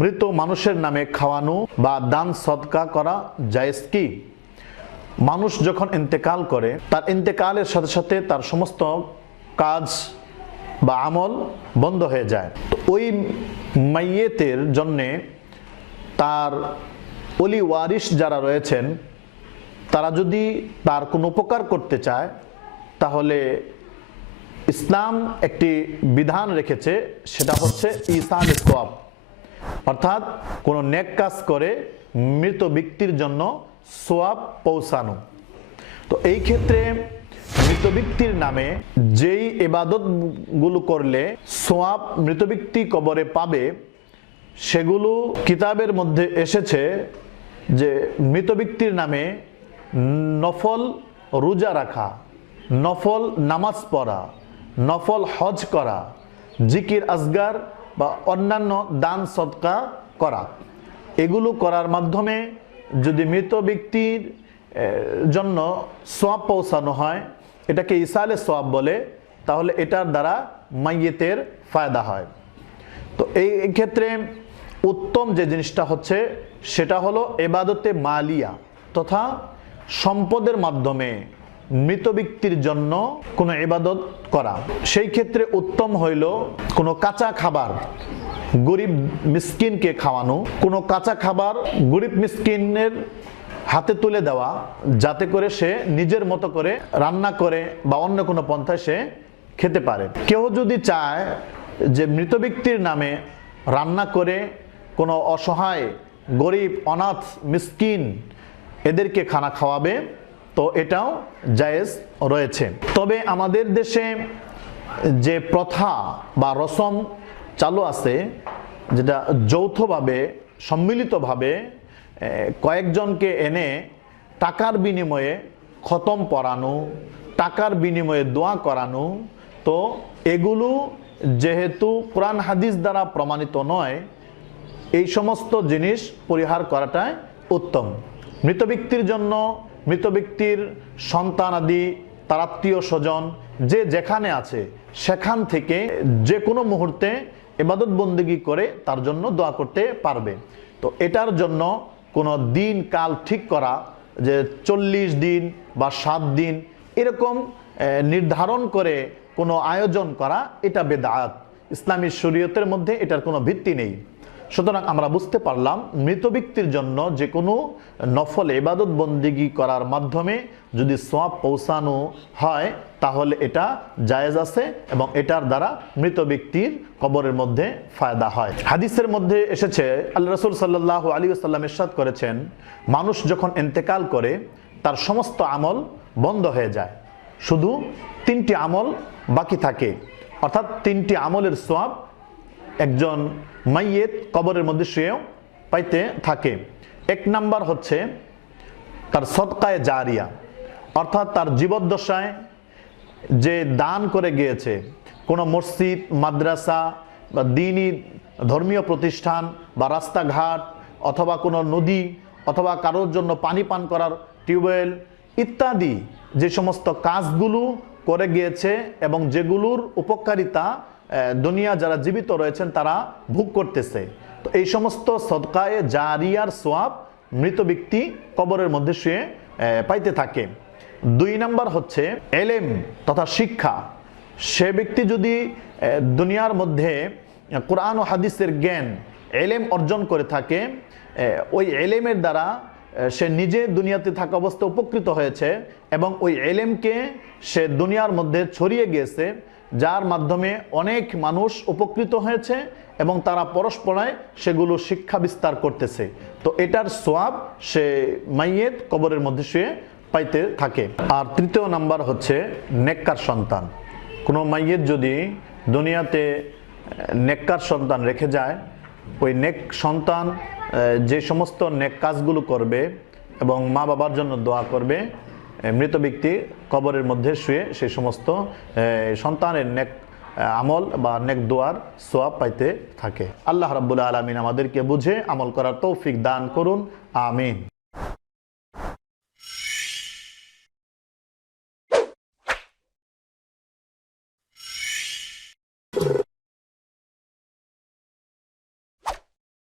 মৃত মানুষের নামে খাওয়ানো বা দান সদকা করা জায়েজ কি? মানুষ যখন ইন্তেকাল করে তার ইন্তেকালের সাথে সাথে তার সমস্ত কাজ বা আমল বন্ধ হয়ে যায়। তো ওই মাইয়েতের জন্যে তার ওলি ওয়ারিশ যারা রয়েছেন তারা যদি তার কোনো উপকার করতে চায় তাহলে ইসলাম একটি বিধান রেখেছে, সেটা হচ্ছে ইসাল সোয়াব, অর্থাৎ কোনো নেক কাজ করে মৃত ব্যক্তির জন্য সোয়াব পৌঁছানো। তো এই ক্ষেত্রে মৃত ব্যক্তির নামে যেই ইবাদতগুলো করলে সোয়াব মৃত ব্যক্তি কবরে পাবে সেগুলো কিতাবের মধ্যে এসেছে যে মৃত ব্যক্তির নামে নফল রোজা রাখা, নফল নামাজ পড়া, নফল হজ করা, জিকির আসগার বা অন্যান্য দান সদকা করা, এগুলো করার মাধ্যমে যদি মৃত ব্যক্তির জন্য সোয়াব পৌঁছানো হয়, এটাকে ইসালে সোয়াব বলে, তাহলে এটার দ্বারা মাইয়েতের ফায়দা হয়। তো এই ক্ষেত্রে উত্তম যে জিনিসটা হচ্ছে সেটা হলো ইবাদতে মালিয়া তথা সম্পদের মাধ্যমে মৃত ব্যক্তির জন্য কোনো ইবাদত করা। সেই ক্ষেত্রে উত্তম হইল কোনো কাঁচা খাবার গরিব মিসকিনকে খাওয়ানো, কোনো কাঁচা খাবার গরিব মিসকিনের হাতে তুলে দেওয়া, যাতে করে সে নিজের মতো করে রান্না করে বা অন্য কোনো পন্থায় সে খেতে পারে। কেউ যদি চায় যে মৃত ব্যক্তির নামে রান্না করে কোনো অসহায় গরিব অনাথ মিসকিন এদেরকে খানা খাওয়াবে, তো এটাও জায়েজ রয়েছে। তবে আমাদের দেশে যে প্রথা বা রসম চালু আছে, যেটা যৌথভাবে সম্মিলিতভাবে কয়েকজনকে এনে টাকার বিনিময়ে খতম পড়ানো, টাকার বিনিময়ে দোয়া করানো, তো এগুলো যেহেতু কোরআন হাদিস দ্বারা প্রমাণিত নয়, এই সমস্ত জিনিস পরিহার করাটাই উত্তম। মৃত ব্যক্তির জন্য মৃত ব্যক্তির সন্তানাদি, তার আত্মীয় স্বজন যে যেখানে আছে সেখান থেকে যে কোনো মুহূর্তে ইবাদত বন্দেগী করে তার জন্য দোয়া করতে পারবে। তো এটার জন্য কোনো দিন কাল ঠিক করা যে 40 দিন বা 7 দিন এরকম নির্ধারণ করে কোনো আয়োজন করা, এটা বেদাত। ইসলামী শরীয়তের মধ্যে এটার কোনো ভিত্তি নেই। সুতরাং আমরা বুঝতে পারলাম মৃত ব্যক্তির জন্য যে কোনো নফল ইবাদত বন্দেগী করার মাধ্যমে যদি সোয়াব পৌঁছানো হয় তাহলে এটা জায়েজ আছে এবং এটার দ্বারা মৃত ব্যক্তির কবরের মধ্যে ফায়দা হয়। হাদিসের মধ্যে এসেছে, আল্লাহ রাসূল সাল্লাল্লাহু আলাইহি ওয়াসাল্লাম ইরশাদ করেছেন, মানুষ যখন ইন্তেকাল করে তার সমস্ত আমল বন্ধ হয়ে যায়, শুধু 3টি আমল বাকি থাকে, অর্থাৎ 3টি আমলের সোয়াব একজন মাইয়েত কবরের মধ্যে শুয়েও পাইতে থাকে। 1 নাম্বার হচ্ছে তার সদকায়ে জারিয়া, অর্থাৎ তার জীবদ্দশায় যে দান করে গিয়েছে কোনো মসজিদ, মাদ্রাসা বা দ্বীনি ধর্মীয় প্রতিষ্ঠান বা রাস্তাঘাট অথবা কোনো নদী অথবা কারোর জন্য পানি পান করার টিউবওয়েল ইত্যাদি যে সমস্ত কাজগুলো করে গিয়েছে এবং যেগুলোর উপকারিতা দুনিয়া যারা জীবিত রয়েছেন তারা ভোগ করতেছে, তো এই সমস্ত সদকায়ে জারিয়ার সোয়াব মৃত ব্যক্তি কবরের মধ্যে শুয়ে পাইতে থাকে। 2 নাম্বার হচ্ছে এলেম তথা শিক্ষা। সে ব্যক্তি যদি দুনিয়ার মধ্যে কোরআন ও হাদিসের জ্ঞান এলেম অর্জন করে থাকে, ওই এলেমের দ্বারা সে নিজে দুনিয়াতে থাকা অবস্থায় উপকৃত হয়েছে এবং ওই এলেমকে সে দুনিয়ার মধ্যে ছড়িয়ে গিয়েছে, যার মাধ্যমে অনেক মানুষ উপকৃত হয়েছে এবং তারা পরস্পরায় সেগুলো শিক্ষা বিস্তার করতেছে, তো এটার সোয়াব সে মাইয়েত কবরের মধ্যে শুয়ে পাইতে থাকে। আর 3য় নাম্বার হচ্ছে নেককার সন্তান। কোনো মাইয়েত যদি দুনিয়াতে নেককার সন্তান রেখে যায়, ওই নেক সন্তান যে সমস্ত নেক কাজগুলো করবে এবং মা বাবার জন্য দোয়া করবে, মৃত ব্যক্তি কবরের মধ্যে শুয়ে সেই সমস্ত সন্তানের নেক আমল বা নেক দোয়ার সোয়াব পাইতে থাকে। আল্লাহ রাব্বুল আলামিন আমাদেরকে বুঝে আমল করার তৌফিক দান করুন, আমিন।